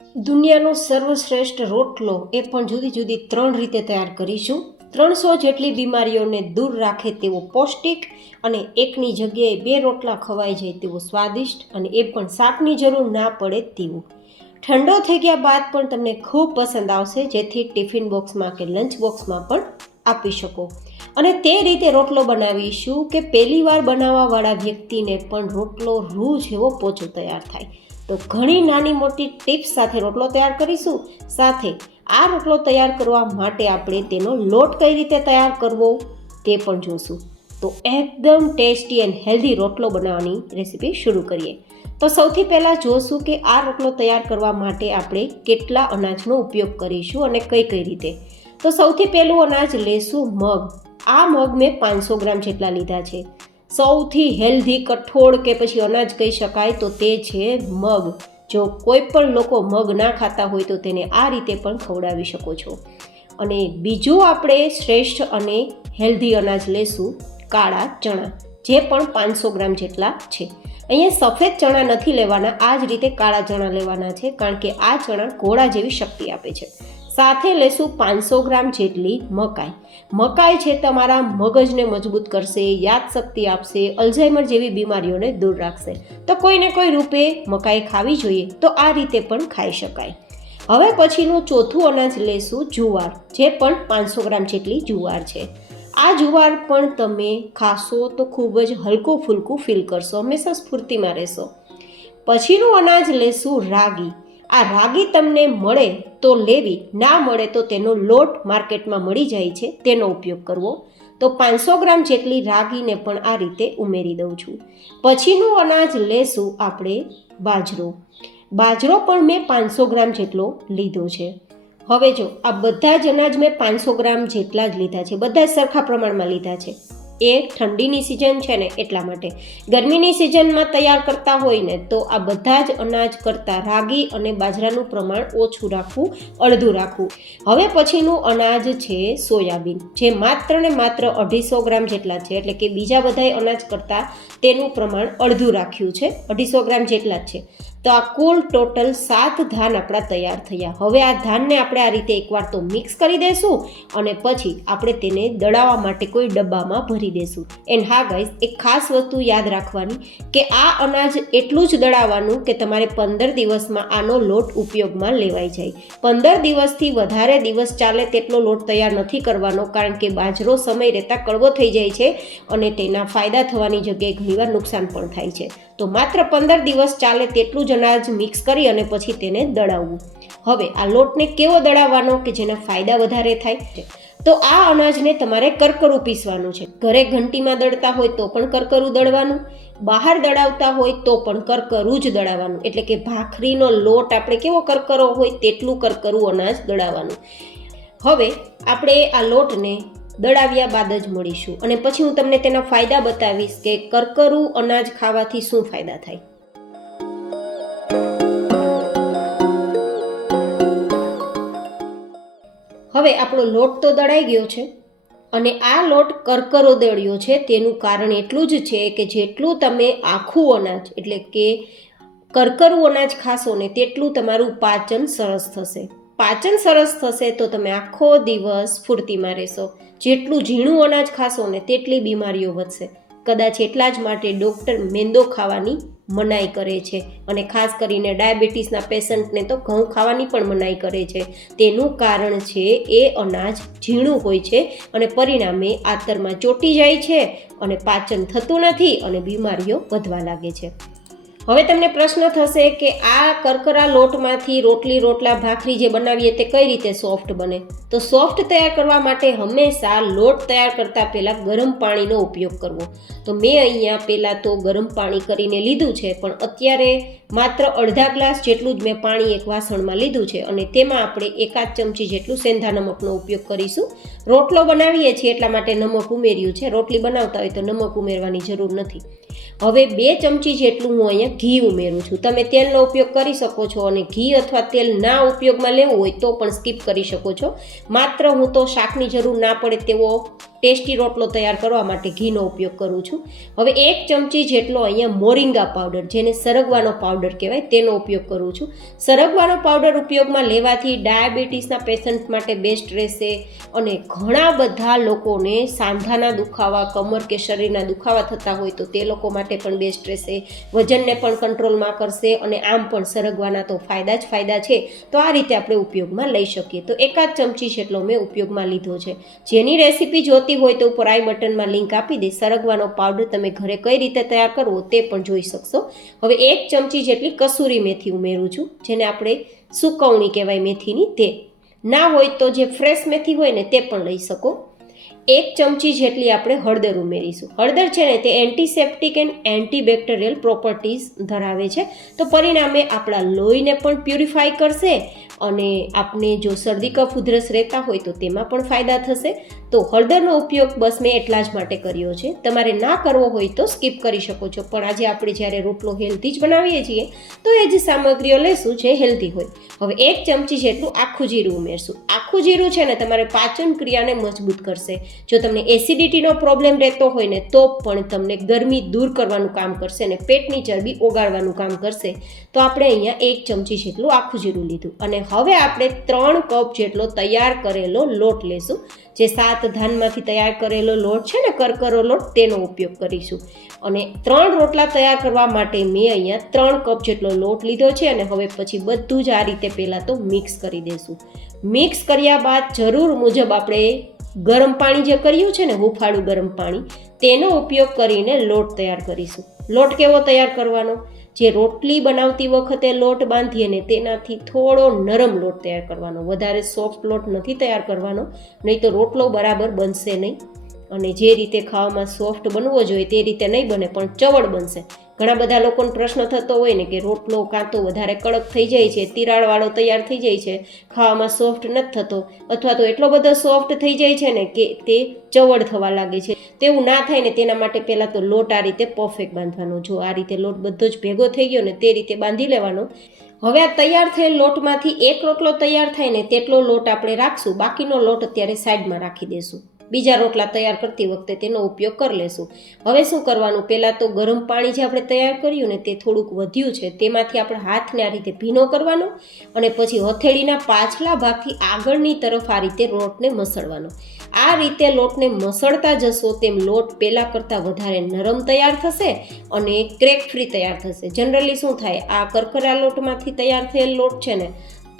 દુનિયાનો સર્વશ્રેષ્ઠ રોટલો એ પણ જુદી જુદી 3 રીતે તૈયાર કરીશું. 300 જેટલી બીમારીઓને દૂર રાખે તેવો પૌષ્ટિક અને એકની જગ્યાએ 2 રોટલા ખવાઈ જાય તેવો સ્વાદિષ્ટ અને એ પણ શાકની જરૂર ના પડે તેવું. ઠંડો થઈ ગયા બાદ પણ તમને ખૂબ પસંદ આવશે, જેથી ટિફિન બોક્સમાં કે લંચ બોક્સમાં પણ આપી શકો. અને તે રીતે રોટલો બનાવીશું કે પહેલી વાર બનાવવાવાળા વ્યક્તિને પણ રોટલો રૂ જેવો પોચો તૈયાર થાય. તો ઘણી નાની મોટી ટિપ્સ સાથે રોટલો તૈયાર કરીશું. સાથે આ રોટલો તૈયાર કરવા માટે આપણે તેનો લોટ કઈ રીતે તૈયાર કરવો તે પણ જોશું. તો એકદમ ટેસ્ટી એન્ડ હેલ્ધી રોટલો બનાવવાની રેસીપી શરૂ કરીએ. તો સૌથી પહેલાં જોશું કે આ રોટલો તૈયાર કરવા માટે આપણે કેટલા અનાજનો ઉપયોગ કરીશું અને કઈ કઈ રીતે. તો સૌથી પહેલું અનાજ લેશું મગ. આ મગ મેં 500 ગ્રામ જેટલા લીધા છે. સૌથી હેલ્ધી કઠોળ કે પછી અનાજ કહી શકાય તો તે છે મગ. જો કોઈ પણ લોકો મગ ના ખાતા હોય તો તેને આ રીતે પણ ખવડાવી શકો છો. અને બીજું આપણે શ્રેષ્ઠ અને હેલ્ધી અનાજ લેશું કાળા ચણા, જે પણ 500 ગ્રામ જેટલા છે. અહીંયા સફેદ ચણા નથી લેવાના, આ જ રીતે કાળા ચણા લેવાના છે, કારણ કે આ ચણા ઘોડા જેવી શક્તિ આપે છે. સાથે લેશું 500 ગ્રામ જેટલી મકાઈ. મકાઈ છે તમારા મગજને મજબૂત કરશે, યાદશક્તિ આપશે, અલ્ઝાઇમર જેવી બીમારીઓને દૂર રાખશે. તો કોઈને કોઈ રૂપે મકાઈ ખાવી જોઈએ તો આ રીતે પણ ખાઈ શકાય. હવે પછીનું ચોથું અનાજ લેશું જુવાર, જે પણ 500 ગ્રામ જેટલી જુવાર છે. આ જુવાર પણ તમે ખાશો તો ખૂબ જ હલકું ફૂલકું ફીલ કરશો, હંમેશા સ્ફૂર્તિમાં રહેશો. પછીનું અનાજ લેશું રાગી. આ રાગી તમને મળે તો લેવી, ના મળે તો તેનો લોટ માર્કેટમાં મળી જાય છે, તેનો ઉપયોગ કરવો. તો 500 ગ્રામ જેટલી રાગીને પણ આ રીતે ઉમેરી દઉં છું. પછીનું અનાજ લેશું આપણે બાજરો. બાજરો પણ મેં 500 ગ્રામ જેટલો લીધો છે. હવે જો આ બધા જ અનાજ મેં 500 ગ્રામ જેટલા જ લીધા છે, બધા જ સરખા પ્રમાણમાં લીધા છે. એ ઠંડીની સિઝન છે ને એટલા માટે. ગરમીની સિઝનમાં તૈયાર કરતા હોય ને તો આ બધા જ અનાજ કરતાં રાગી અને બાજરાનું પ્રમાણ ઓછું રાખવું, અડધું રાખવું. હવે પછીનું અનાજ છે સોયાબીન, જે માત્ર ને માત્ર 250 ગ્રામ જેટલા છે, એટલે કે બીજા બધાય અનાજ કરતાં તેનું પ્રમાણ અડધું રાખ્યું છે, 250 ગ્રામ જેટલા જ છે. તો આ કુલ ટોટલ 7 ધાન આપણા તૈયાર થયા. હવે આ ધાનને આપણે આ રીતે એકવાર તો મિક્સ કરી દઈશું અને પછી આપણે તેને દળાવવા માટે કોઈ ડબ્બામાં ભરી દઈશું. એન્ડ હા ગાઈઝ, એક ખાસ વસ્તુ યાદ રાખવાની કે આ અનાજ એટલું જ દળાવવાનું કે તમારે 15 દિવસમાં આનો લોટ ઉપયોગમાં લેવાઈ જાય. 15 દિવસથી વધારે દિવસ ચાલે તેટલો લોટ તૈયાર નથી કરવાનો, કારણ કે બાજરો સમય રહેતા કડવો થઈ જાય છે અને તેના ફાયદા થવાની જગ્યાએ ઘણીવાર નુકસાન પણ થાય છે. તો માત્ર 15 દિવસ ચાલે તેટલું જ અનાજ મિક્સ કરી અને પછી તેને દળાવવું. હવે આ લોટને કેવો દળાવવાનો કે જેના ફાયદા વધારે થાય? તો આ અનાજને તમારે કરકરું પીસવાનું છે. ઘરે ઘંટીમાં દળતા હોય તો પણ કરકરું દળવાનું, બહાર દળાવતા હોય તો પણ કરકરું જ દળાવવાનું. એટલે કે ભાખરીનો લોટ આપણે કેવો કરકરો હોય તેટલું કરકરું અનાજ દળાવવાનું. હવે આપણે આ લોટને દળાવ્યા બાદ જ મળીશું અને પછી હું તમને તેના ફાયદા બતાવીશ કે કરકરું અનાજ ખાવાથી શું ફાયદા થાય. હવે આપણો લોટ તો દળાઈ ગયો છે અને આ લોટ કરકરો દળ્યો છે. તેનું કારણ એટલું જ છે કે જેટલું તમે આખું અનાજ એટલે કે કરકરું અનાજ ખાશો ને તેટલું તમારું પાચન સરસ થશે. પાચન સરસ થશે તો તમે આખો દિવસ સ્ફૂર્તિમાં રહેશો. જેટલું ઝીણું અનાજ ખાશો ને તેટલી બીમારીઓ વધશે. કદાચ એટલા જ માટે ડૉક્ટર મેંદો ખાવાની મનાઈ કરે છે અને ખાસ કરીને ડાયાબિટીસના પેશન્ટને તો ઘઉં ખાવાની પણ મનાઈ કરે છે. તેનું કારણ છે એ અનાજ ઝીણું હોય છે અને પરિણામે આંતરમાં ચોંટી જાય છે અને પાચન થતું નથી અને બીમારીઓ વધવા લાગે છે. હવે તમને પ્રશ્ન થશે કે આ કરકરા લોટમાંથી રોટલી, રોટલા, ભાખરી જે બનાવીએ તે કઈ રીતે સોફ્ટ બને? તો સોફ્ટ તૈયાર કરવા માટે હંમેશા લોટ તૈયાર કરતાં પહેલાં ગરમ પાણીનો ઉપયોગ કરવો. તો મેં અહીંયા પહેલાં તો ગરમ પાણી કરીને લીધું છે, પણ અત્યારે માત્ર અડધા ગ્લાસ જેટલું જ મેં પાણી એક વાસણમાં લીધું છે અને તેમાં આપણે 1 ચમચી જેટલું સેંધા નમકનો ઉપયોગ કરીશું. રોટલો બનાવીએ છીએ એટલા માટે નમક ઉમેર્યું છે, રોટલી બનાવતા હોય તો નમક ઉમેરવાની જરૂર નથી. હવે 2 ચમચી જેટલું હું અહીંયા ઘી ઉમેરું છું. તમે તેલનો ઉપયોગ કરી શકો છો અને ઘી અથવા તેલ ના ઉપયોગમાં લેવું હોય તો પણ સ્કીપ કરી શકો છો. માત્ર હું તો શાકની જરૂર ના પડે તેવો ટેસ્ટી રોટલો તૈયાર કરવા માટે ઘીનો ઉપયોગ કરું છું. હવે 1 ચમચી જેટલો અહીંયા મોરિંગા પાવડર, જેને સરગવાનો પાવડર કહેવાય, તેનો ઉપયોગ કરું છું. સરગવાનો પાવડર ઉપયોગમાં લેવાથી ડાયાબિટીસના પેશન્ટ માટે બેસ્ટ રહેશે અને ઘણા બધા લોકોને સાંધાના દુખાવા, કમર કે શરીરના દુખાવા થતા હોય તો તે લોકો માટે પણ બેસ્ટ રહેશે. વજનને પણ કંટ્રોલમાં કરશે અને આમ પણ સરગવાના તો ફાયદા જ ફાયદા છે. તો આ રીતે આપણે ઉપયોગમાં લઈ શકીએ. તો 1 ચમચી જેટલો મેં ઉપયોગમાં લીધો છે. જેની રેસીપી જોતી હોય તો ઉપર આઈ બટનમાં લિંક આપી દે. સરગવાનો પાવડર તમે ઘરે કઈ રીતે તૈયાર કરવો તે પણ જોઈ શકશો. હવે 1 ચમચી જેટલી કસૂરી મેથી ઉમેરું છું, જેને આપણે સુકવણી કહેવાય મેથીની. તે ના હોય તો જે ફ્રેશ મેથી હોય ને તે પણ લઈ શકો. 1 ચમચી જેટલી આપણે હળદર ઉમેરીશું. હળદર છે ને તે એન્ટીસેપ્ટિક એન્ડ એન્ટીબેક્ટેરિયલ પ્રોપર્ટીઝ ધરાવે છે, તો પરિણામે આપણા લોહીને પણ પ્યુરિફાય કરશે અને આપણે જો શરદી કફ ઉધરસ રહેતા હોય તો તેમાં પણ ફાયદા થશે. તો હળદરનો ઉપયોગ બસ મેં એટલા જ માટે કર્યો છે. તમારે ના કરવો હોય તો સ્કીપ કરી શકો છો, પણ આજે આપણે જ્યારે રોટલો હેલ્ધી જ બનાવીએ છીએ તો એ જ સામગ્રીઓ લેશું જે હેલ્ધી હોય. હવે 1 ચમચી જેટલું આખું જીરું ઉમેરશું. આખું જીરું છે ને તમારે પાચન ક્રિયાને મજબૂત કરશે. જો તમને એસિડિટીનો પ્રોબ્લેમ રહેતો હોય ને તો પણ તમને ગરમી દૂર કરવાનું કામ કરશે અને પેટની ચરબી ઓગાળવાનું કામ કરશે. તો આપણે અહીંયા 1 ચમચી જેટલું આખું જીરું લીધું અને હવે આપણે 3 કપ જેટલો તૈયાર કરેલો લોટ લેશું. જે 7 ધાનમાંથી તૈયાર કરેલો લોટ છે ને, કરકરો લોટ, તેનો ઉપયોગ કરીશું. અને 3 રોટલા તૈયાર કરવા માટે મેં અહીંયા 3 કપ જેટલો લોટ લીધો છે અને હવે પછી બધું જ આ રીતે પહેલાં તો મિક્સ કરી દઈશું. મિક્સ કર્યા બાદ જરૂર મુજબ આપણે ગરમ પાણી જે કર્યું છે ને, હુંફાળું ગરમ પાણી, તેનો ઉપયોગ કરીને લોટ તૈયાર કરીશું. લોટ કેવો તૈયાર કરવાનો? જે રોટલી બનાવતી વખતે લોટ બાંધીએ ને તેનાથી થોડો નરમ લોટ તૈયાર કરવાનો. વધારે સોફ્ટ લોટ નથી તૈયાર કરવાનો, નહીં તો રોટલો બરાબર બનશે નહીં અને જે રીતે ખાવામાં સોફ્ટ બનવો જોઈએ તે રીતે નહીં બને, પણ ચવડ બનશે. ઘણા બધા લોકોને પ્રશ્ન થતો હોય ને કે રોટલો કાં તો વધારે કડક થઈ જાય છે, તિરાડવાળો તૈયાર થઈ જાય છે, ખાવામાં સોફ્ટ નથી થતો, અથવા તો એટલો બધો સોફ્ટ થઈ જાય છે ને કે તે ચવડ થવા લાગે છે. તેવું ના થાય ને તેના માટે પહેલાં તો લોટ આ રીતે પરફેક્ટ બાંધવાનો. જો આ રીતે લોટ બધો જ ભેગો થઈ ગયો ને તે રીતે બાંધી લેવાનો. હવે આ તૈયાર થયેલ લોટમાંથી 1 રોટલો તૈયાર થાય ને તેટલો લોટ આપણે રાખશું. બાકીનો લોટ અત્યારે સાઈડમાં રાખી દઈશું. બીજા રોટલા તૈયાર કરતી વખતે તેનો ઉપયોગ કરી લેશું. હવે શું કરવાનું? પહેલાં તો ગરમ પાણી જે આપણે તૈયાર કર્યું ને તે થોડુંક વધ્યું છે, તેમાંથી આપણે હાથને આ રીતે ભીનો કરવાનો અને પછી હથેળીના પાછલા ભાગથી આગળની તરફ આ રીતે લોટને મસળવાનો. આ રીતે લોટને મસળતા જશો તેમ લોટ પહેલાં કરતાં વધારે નરમ તૈયાર થશે અને ક્રેક ફ્રી તૈયાર થશે. જનરલી શું થાય, આ કરકરા લોટમાંથી તૈયાર થયેલ લોટ છે ને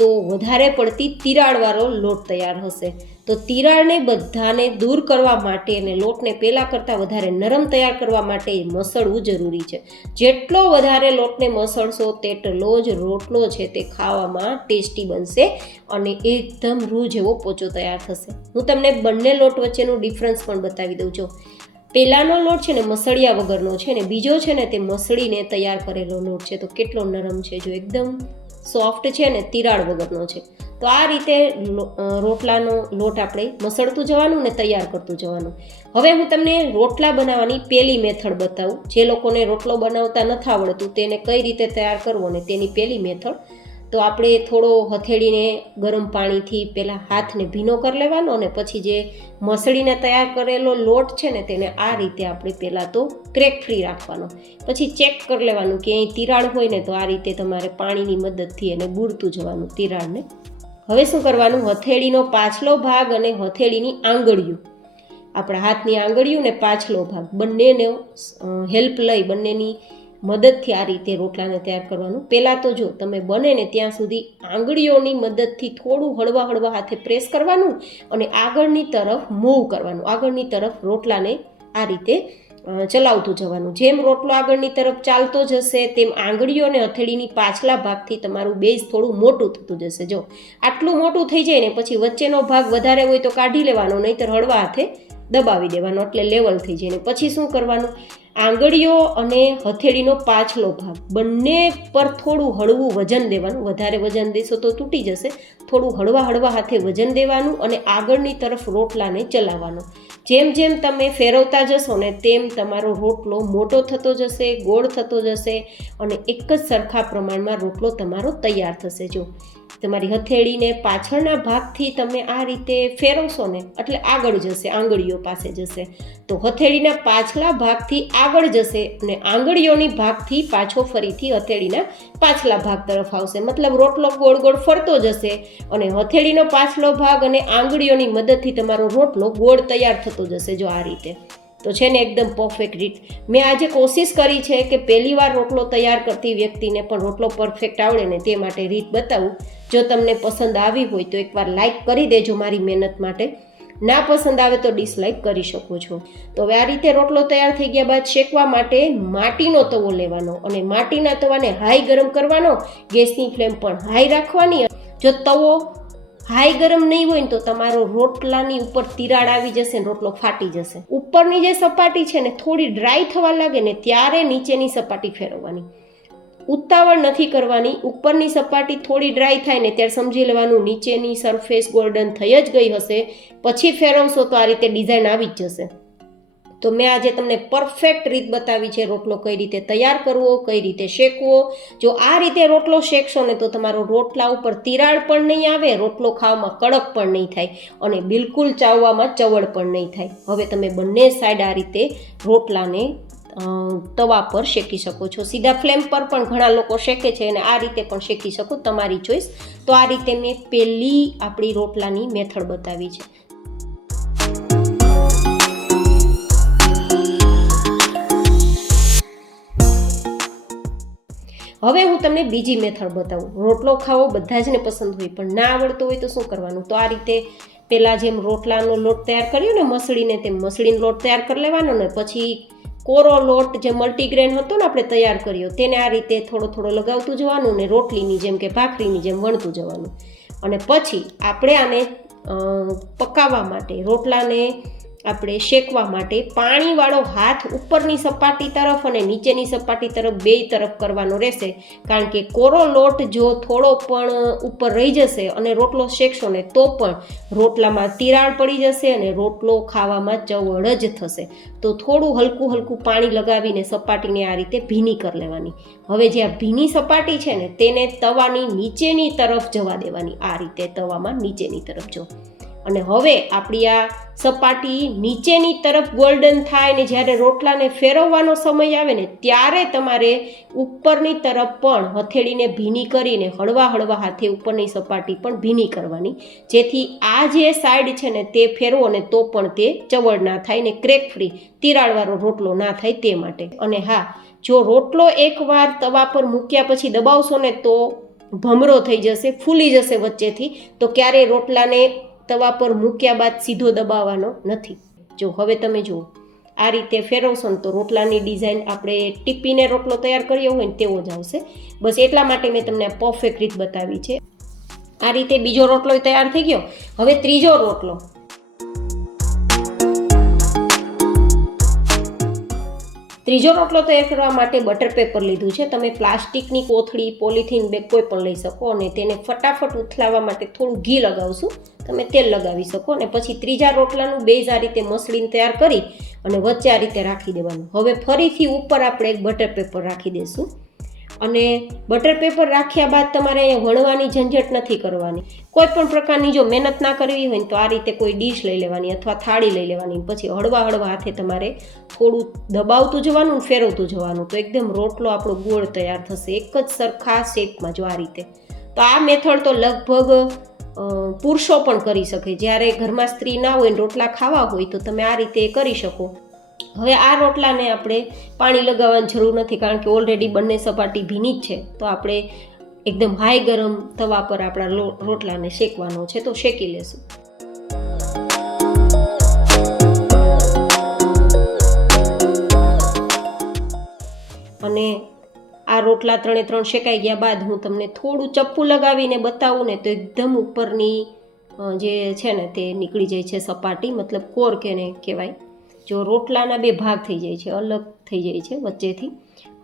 તો વધારે પડતી તિરાડવાળો લોટ તૈયાર હશે. તો તિરાડને બધાને દૂર કરવા માટે અને લોટને પહેલાં કરતાં વધારે નરમ તૈયાર કરવા માટે મસળવું જરૂરી છે. જેટલો વધારે લોટને મસળશો તેટલો જ રોટલો છે તે ખાવામાં ટેસ્ટી બનશે અને એકદમ રૂ જેવો પોચો તૈયાર થશે. હું તમને બંને લોટ વચ્ચેનું ડિફરન્સ પણ બતાવી દઉં છું. પહેલાંનો લોટ છે ને મસળિયા વગરનો છે ને બીજો છે ને તે મસળીને તૈયાર કરેલો લોટ છે. તો કેટલો નરમ છે, જો એકદમ સોફ્ટ છે ને તિરાડ વગરનો છે. તો આ રીતે રોટલાનો લોટ આપણે મસળતું જવાનું ને તૈયાર કરતું જવાનું. હવે હું તમને રોટલા બનાવવાની પહેલી મેથડ બતાવું. જે લોકોને રોટલો બનાવતા નથી આવડતું તેને કઈ રીતે તૈયાર કરવો ને તેની પહેલી મેથડ. તો આપણે થોડો હથેળીને ગરમ પાણીથી પહેલાં હાથને ભીનો કરી લેવાનો અને પછી જે મસળીને તૈયાર કરેલો લોટ છે ને તેને આ રીતે આપણે પહેલાં તો ક્રેક ફ્રી રાખવાનો. પછી ચેક કરી લેવાનું કે અહીં તિરાડ હોય ને તો આ રીતે તમારે પાણીની મદદથી એને બૂરતું જવાનું તિરાડને. હવે શું કરવાનું? હથેળીનો પાછલો ભાગ અને હથેળીની આંગળીઓ, આપણા હાથની આંગળીઓ ને પાછલો ભાગ બંનેનો હેલ્પ લઈ, બંનેની મદદથી આ રીતે રોટલાને તૈયાર કરવાનું. પહેલાં તો જો તમે બને ને ત્યાં સુધી આંગળીઓની મદદથી થોડું હળવા હળવા હાથે પ્રેસ કરવાનું અને આગળની તરફ મૂવ કરવાનું. આગળની તરફ રોટલાને આ રીતે ચલાવતું જવાનું. જેમ રોટલો આગળની તરફ ચાલતો જશે તેમ આંગળીઓ અને હથેળીની પાછલા ભાગથી તમારું બેઝ થોડું મોટું થતું જશે. જો આટલું મોટું થઈ જાય ને પછી વચ્ચેનો ભાગ વધારે હોય તો કાઢી લેવાનો, નહીંતર હળવા હાથે દબાવી દેવાનો એટલે લેવલ થઈ જાય. ને પછી શું કરવાનું? આંગળીઓ અને હથેળીનો પાછલો ભાગ બંને પર થોડું હળવું વજન દેવાનું. વધારે વજન દેશો તો તૂટી જશે. થોડું હળવા હળવા હાથે વજન દેવાનું અને આગળની તરફ રોટલાને ચલાવવાનો. જેમ જેમ તમે ફેરવતા જશો ને તેમ તમારો રોટલો મોટો થતો જશે, ગોળ થતો જશે અને એક જ સરખા પ્રમાણમાં રોટલો તમારો તૈયાર થશે. જો તમારી હથેળીને પાછળના ભાગથી તમે આ રીતે ફેરવશો ને એટલે આગળ જશે, આંગળીઓ પાસે જશે. તો હથેળીના પાછલા ભાગથી આગળ જશે અને આંગળીઓની ભાગથી પાછો ફરીથી હથેળીના પાછલા ભાગ તરફ આવશે. મતલબ રોટલો ગોળ ગોળ ફરતો જશે અને હથેળીનો પાછલો ભાગ અને આંગળીઓની મદદથી તમારો રોટલો ગોળ તૈયાર થતો જશે. જો આ રીતે તો છે ને એકદમ પરફેક્ટ રીત. મેં આજે કોશિશ કરી છે કે પહેલી વાર રોટલો તૈયાર કરતી વ્યક્તિને પણ રોટલો પરફેક્ટ આવડે ને તે માટે રીત બતાવું. જો તમને પસંદ આવી હોય તો એકવાર લાઈક કરી દેજો મારી મહેનત માટે. ના પસંદ આવે તો ડિસલાઈક કરી શકો છો. તો હવે આ રીતે રોટલો તૈયાર થઈ ગયા બાદ શેકવા માટે માટીનો તવો લેવાનો અને માટીના તવાને હાઈ ગરમ કરવાનો. ગેસની ફ્લેમ પણ હાઈ રાખવાની. જો તવો હાઈ ગરમ નહીં હોય ને તો તમારો રોટલાની ઉપર તિરાડ આવી જશે ને રોટલો ફાટી જશે. ઉપરની જે સપાટી છે ને થોડી ડ્રાય થવા લાગે ને ત્યારે નીચેની સપાટી ફેરવવાની. ઉતાવળ નથી કરવાની. ઉપરની સપાટી થોડી ડ્રાય થાય ને ત્યારે સમજી લેવાનું નીચેની સરફેસ ગોલ્ડન થઈ જ ગઈ હશે. પછી ફેરવશો તો આ રીતે ડિઝાઇન આવી જ જશે. તો મેં આજે તમને પરફેક્ટ રીત બતાવી છે રોટલો કઈ રીતે તૈયાર કરવો, કઈ રીતે શેકવો. જો આ રીતે રોટલો શેકશો ને તો તમારો રોટલા ઉપર તિરાડ પણ નહીં આવે, રોટલો ખાવામાં કડક પણ નહીં થાય અને બિલકુલ ચાવવામાં ચવડ પણ નહીં થાય. હવે તમે બંને સાઈડ આ રીતે રોટલાને તવા પર શેકી શકો છો. સીધા ફ્લેમ પર પણ ઘણા લોકો શેકે છે અને આ રીતે પણ શેકી શકો, તમારી ચોઈસ. તો આ રીતે મેં પહેલી આપણી રોટલાની મેથડ બતાવી છે. હવે હું તમને બીજી મેથડ બતાવું. રોટલો ખાવો બધા જ ને પસંદ હોય પણ ના આવડતો હોય તો શું કરવાનું? તો આ રીતે પહેલાં જેમ રોટલાનો લોટ તૈયાર કર્યો ને મસળીને, તેમ મસળીનો લોટ તૈયાર કરી લેવાનો ને પછી કોરો લોટ જે મલ્ટીગ્રેન હતો ને આપણે તૈયાર કર્યો તેને આ રીતે થોડો થોડો લગાવતું જવાનું ને રોટલીની જેમ કે ભાખરીની જેમ વણતું જવાનું. અને પછી આપણે આને પકાવવા માટે, રોટલાને આપણે શેકવા માટે પાણીવાળો હાથ ઉપરની સપાટી તરફ અને નીચેની સપાટી તરફ બેય તરફ કરવાનો રહેશે. કારણ કે કોરો લોટ જો થોડો પણ ઉપર રહી જશે અને રોટલો શેકશો ને તો પણ રોટલામાં તિરાડ પડી જશે અને રોટલો ખાવામાં ચવડ જ થશે. તો થોડું હલકું હલકું પાણી લગાવીને સપાટીને આ રીતે ભીની કરી લેવાની. હવે જે આ ભીની સપાટી છે ને તેને તવાની નીચેની તરફ જવા દેવાની. આ રીતે તવામાં નીચેની તરફ જો. અને હવે આપણી આ સપાટી નીચેની તરફ ગોલ્ડન થાય ને જ્યારે રોટલાને ફેરવવાનો સમય આવે ને ત્યારે તમારે ઉપરની તરફ પણ હથેળીને ભીની કરીને હળવા હળવા હાથે ઉપરની સપાટી પણ ભીની કરવાની. જેથી આ જે સાઈડ છે ને તે ફેરવો ને તો પણ તે ચવડ ના થાય ને ક્રેક ફ્રી તિરાડવાળો રોટલો ના થાય તે માટે. અને હા, જો રોટલો એકવાર તવા પર મૂક્યા પછી દબાવશો ને તો ભમરો થઈ જશે, ફૂલી જશે વચ્ચેથી. તો ક્યારેય રોટલાને તવા પર મૂક્યા બાદ સીધો દબાવવાનો નથી. જો હવે તમે જુઓ આ રીતે ફેરવશો ને તો રોટલાની ડિઝાઇન આપણે ટીપીને રોટલો તૈયાર કર્યો હોય ને તેવો જ આવશે. બસ એટલા માટે મેં તમને આ પરફેક્ટ રીત બતાવી છે. આ રીતે બીજો રોટલો તૈયાર થઈ ગયો. હવે ત્રીજો રોટલો. ત્રીજો રોટલો તૈયાર કરવા માટે બટર પેપર લીધું છે. તમે પ્લાસ્ટિકની કોથળી, પોલિથીન બેગ કોઈ પણ લઈ શકો અને તેને ફટાફટ ઉથલાવવા માટે થોડું ઘી લગાવશું. તમે તેલ લગાવી શકો અને પછી ત્રીજા રોટલાનું બેઝ આ રીતે મસળીને તૈયાર કરી અને વચ્ચે આ રીતે રાખી દેવાનું. હવે ફરીથી ઉપર આપણે એક બટર પેપર રાખી દઈશું અને બટર પેપર રાખ્યા બાદ તમારે અહીંયા વણવાની ઝંઝટ નથી કરવાની. કોઈ પણ પ્રકારની જો મહેનત ના કરવી હોય ને તો આ રીતે કોઈ ડીશ લઈ લેવાની અથવા થાળી લઈ લેવાની. પછી હળવા હળવા હાથે તમારે થોડું દબાવતું જવાનું, ફેરવતું જવાનું. તો એકદમ રોટલો આપણો ગોળ તૈયાર થશે એક જ સરખા શેપમાં. જો આ રીતે. તો આ મેથડ તો લગભગ પુરુષો પણ કરી શકે. જ્યારે ઘરમાં સ્ત્રી ના હોય ને રોટલા ખાવા હોય તો તમે આ રીતે કરી શકો. હવે આ રોટલાને આપણે પાણી લગાવવાની જરૂર નથી કારણ કે ઓલરેડી બંને સપાટી ભીની જ છે. તો આપણે એકદમ હાઈ ગરમ તવા પર આપણા રોટલાને શેકવાનો છે તો શેકી લેશું. અને આ રોટલા 3 શેકાઈ ગયા બાદ હું તમને થોડું ચપ્પુ લગાવીને બતાવું ને તો એકદમ ઉપરની જે છે ને તે નીકળી જાય છે સપાટી, મતલબ કોર કેને કહેવાય. જો રોટલાના બે ભાગ થઈ જાય છે, અલગ થઈ જાય છે વચ્ચેથી.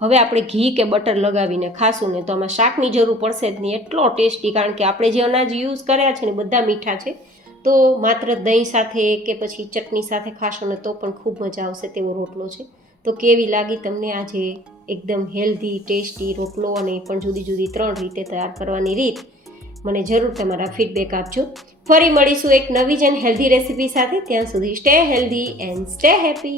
હવે આપણે ઘી કે બટર લગાવીને ખાશું ને તો આમાં શાકની જરૂર પડશે જ નહીં. એટલો ટેસ્ટી, કારણ કે આપણે જે અનાજ યુઝ કર્યા છે ને બધા મીઠા છે. તો માત્ર દહીં સાથે કે પછી ચટણી સાથે ખાશો ને તો પણ ખૂબ મજા આવશે તેવો રોટલો છે. તો કેવી લાગી તમને આજે એકદમ હેલ્ધી ટેસ્ટી રોટલો અને પણ જુદી જુદી 3 રીતે તૈયાર કરવાની રીત. મને જરૂર તમારા ફીડબેક આપજો. ફરી મળીશું એક નવી જ એન્ડ હેલ્ધી રેસિપી સાથે. ત્યાં સુધી stay healthy and stay happy.